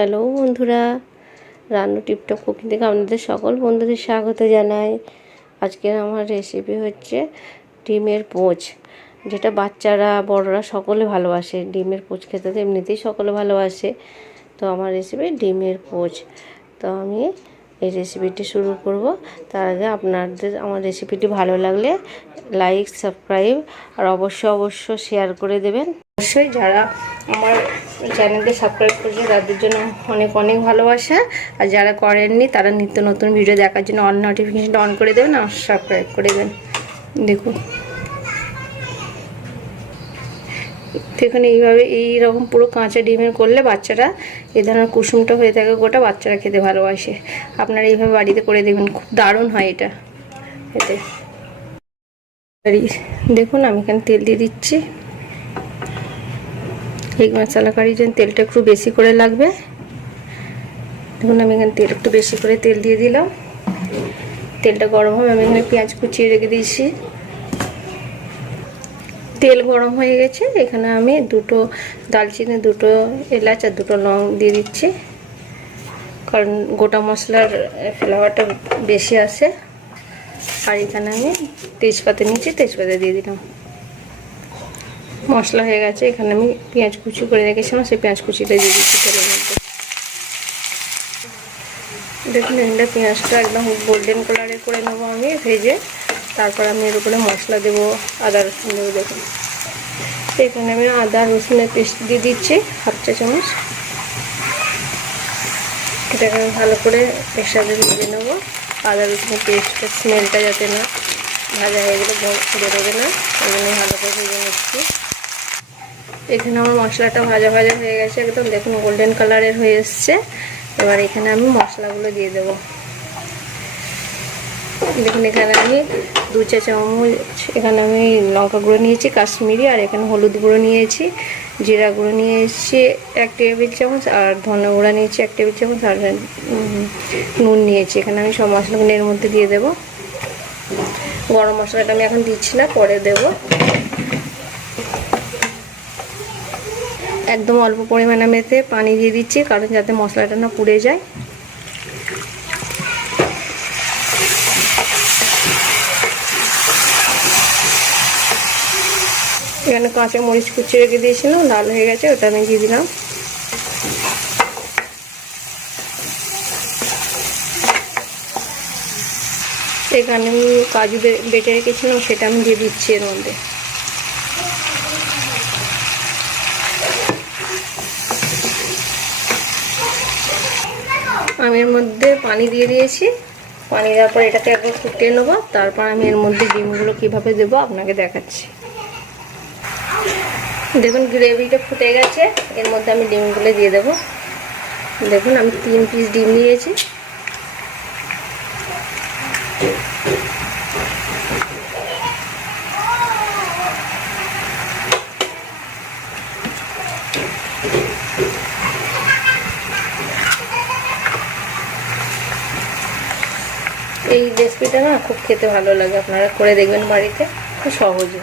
Hello বন্ধুরা, Rannu tiptop cooking থেকে আপনাদের সকল বন্ধুদের স্বাগত জানাই। আজকের আমার রেসিপি হচ্ছে ডিমের পোচ, যেটা বাচ্চারা বড়রা সকলে ভালোবাসে। ডিমের পোচ খেতে তো এমনিতেই সকলে ভালোবাসে। তো আমার রেসিপি ডিমের পোচ। তো আমি এই রেসিপিটি শুরু করব। তার আগে আপনাদের আমার রেসিপিটি ভালো লাগলে লাইক, সাবস্ক্রাইব আর অবশ্যই শেয়ার করে দেবেন। অবশ্যই যারা আমার চ্যানেলকে সাবস্ক্রাইব করেছে তাদের জন্য অনেক অনেক ভালোবাসা, আর যারা করেননি তারা নিত্য নতুন ভিডিও দেখার জন্য অল নোটিফিকেশনটা অন করে দেবেন আর সাবস্ক্রাইব করে দেবেন। দেখুন দেখুন এইভাবে এইরকম পুরো কাঁচা ডিমের করলে বাচ্চারা এই ধরনের কুসুমটা হয়ে থাকে গোটা, বাচ্চারা খেতে ভালোবাসে। আপনারা এইভাবে বাড়িতে করে দেখবেন, খুব দারুণ হয় এটা খেতে। দেখুন আমি এখানে তেল দিয়ে দিচ্ছি। এই মশলা কারির জন্য তেলটা একটু বেশি করে লাগবে। দেখুন আমি এখানে তেল একটু বেশি করে তেল দিয়ে দিলাম। তেলটা গরম হবে, আমি এখানে পেঁয়াজ কুচিয়ে রেখে দিয়েছি। তেল গরম হয়ে গেছে, এখানে আমি দুটো দালচিনি, দুটো এলাচ আর দুটো লং দিয়ে দিচ্ছি, কারণ গোটা মশলার ফ্লেভারটা বেশি আসে। আর এখানে আমি তেজপাতা নিচ্ছি, তেজপাতা দিয়ে দিলাম। মশলা হয়ে গেছে, এখানে আমি পেঁয়াজ কুচি করে রেখেছিলাম, সেই পেঁয়াজ কুচিটা দিয়ে দিচ্ছি তেলের মধ্যে। দেখুন এখানে পেঁয়াজটা একদম গোল্ডেন কালারে করে নেবো আমি ভেজে। তারপর আমি এর উপরে মশলা দেবো, আদা রসুন দেবো। দেখুন এখানে আমি আদা রসুনের পেস্ট দিয়ে দিচ্ছি হাফ চা চামচ। এটাকে আমি ভালো করে এর সাথে ভেজে নেবো। আদা রসুনের পেস্টের স্মেলটা যাতে না ভাজা হয়ে গেলে বেরোবে না, ওই জন্য ভালো করে ভেজে নিচ্ছি। এখানে আমার মশলাটা ভাজা ভাজা হয়ে গেছে একদম, দেখুন গোল্ডেন কালারের হয়ে এসছে। এবার এখানে আমি মশলাগুলো দিয়ে দেবো। দেখুন এখানে আমি 2 চা চামচ এখানে আমি লঙ্কা গুঁড়ো নিয়েছি কাশ্মীরি, আর এখানে হলুদ গুঁড়ো নিয়েছি, জিরা গুঁড়ো নিয়েছি 1 টেবিল চামচ, আর ধনে গুঁড়ো নিয়েছি 1 টেবিল চামচ, আর নুন নিয়েছি। এখানে আমি সব মশলাগুলো এর মধ্যে দিয়ে দেবো। গরম মশলাটা আমি এখন দিচ্ছি না, পরে দেবো। একদম অল্প পরিমাণে আমি এতে পানি দিয়ে দিচ্ছি, কারণ যাতে মশলাটা না পুড়ে যায়। এখানে কাঁচা মরিচ কুচিয়ে রেখে দিয়েছিলাম, লাল হয়ে গেছে, ওটা আমি দিয়ে দিলাম। এখানে আমি কাজু বেটে রেখেছিলাম, সেটা আমি দিয়ে দিচ্ছি এর মধ্যে। আমি এর মধ্যে পানি দিয়ে দিয়েছি। পানি দেওয়ার পর এটাকে একবার ফুটিয়ে নেবো। তারপর আমি এর মধ্যে ডিমগুলো কীভাবে দেবো আপনাকে দেখাচ্ছি। দেখুন গ্রেভিটা ফুটে গেছে, এর মধ্যে আমি ডিমগুলো দিয়ে দেবো। দেখুন আমি 3 পিস ডিম নিয়েছি। এই রেসিপিটা না খুব খেতে ভালো লাগে, আপনারা করে দেখবেন বাড়িতে, খুব সহজে।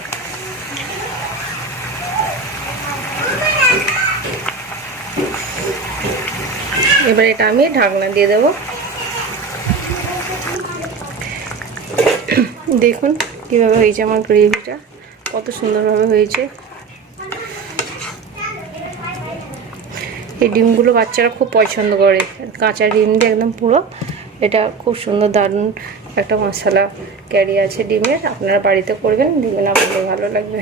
এবার এটা আমি ঢাকনা দিয়ে দেবো। দেখুন কিভাবে হয়েছে আমার গ্রেভিটা, কত সুন্দরভাবে হয়েছে। এই ডিমগুলো বাচ্চারা খুব পছন্দ করে, কাঁচা ডিম দিয়ে একদম পুরো। এটা খুব সুন্দর দারুণ একটা মশলা ক্যারি আছে ডিমের। আপনারা বাড়িতে করবেন, দেখবেন আপনাদের ভালো লাগবে।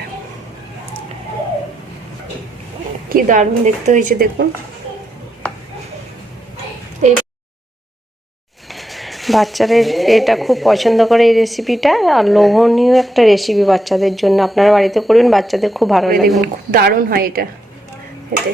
কি দারুণ দেখতে হয়েছে দেখুন। এই বাচ্চাদের এটা খুব পছন্দ করে এই রেসিপিটা, আর লোভনীয় একটা রেসিপি বাচ্চাদের জন্য। আপনারা বাড়িতে করবেন, বাচ্চাদের খুব ভালো লাগবে, খুব দারুণ হয় এটা খেতে।